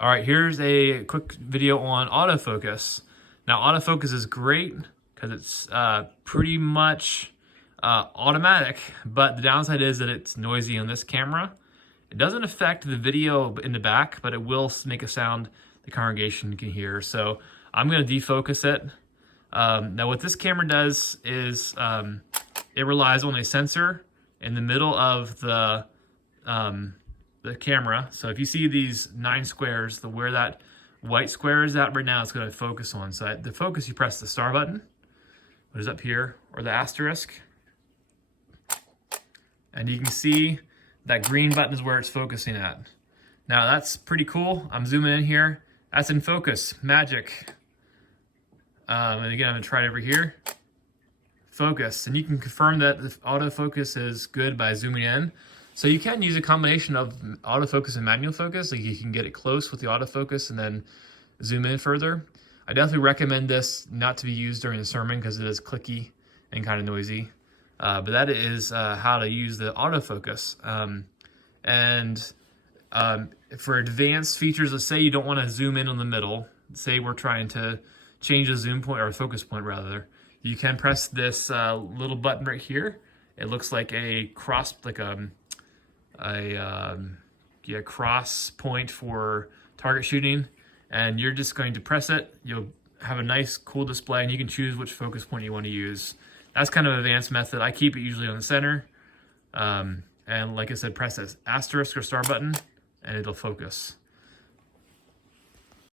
All right, here's a quick video on autofocus. Now, autofocus is great because it's pretty much automatic, but the downside is that it's noisy on this camera. It doesn't affect the video in the back, but it will make a sound the congregation can hear. So I'm going to defocus it. Now, what this camera does is it relies on a sensor in the middle of the camera. So if you see these 9 squares, where that white square is at right now, it's going to focus on. So at the focus, you press the star button, what is up here, or the asterisk. And you can see that green button is where it's focusing at. Now that's pretty cool. I'm zooming in here. That's in focus, magic. And again, I'm gonna try it over here. Focus, and you can confirm that the autofocus is good by zooming in. So you can use a combination of autofocus and manual focus. Like you can get it close with the autofocus and then zoom in further. I definitely recommend this not to be used during the sermon because it is clicky and kind of noisy. But that is how to use the autofocus. For advanced features, let's say you don't want to zoom in on the middle. Say we're trying to change the zoom point, or focus point rather. You can press this little button right here. It looks like a cross, cross point for target shooting, and you're just going to press it. You'll have a nice, cool display, and you can choose which focus point you want to use. That's kind of an advanced method. I keep it usually on the center, and like I said, press this asterisk or star button, and it'll focus.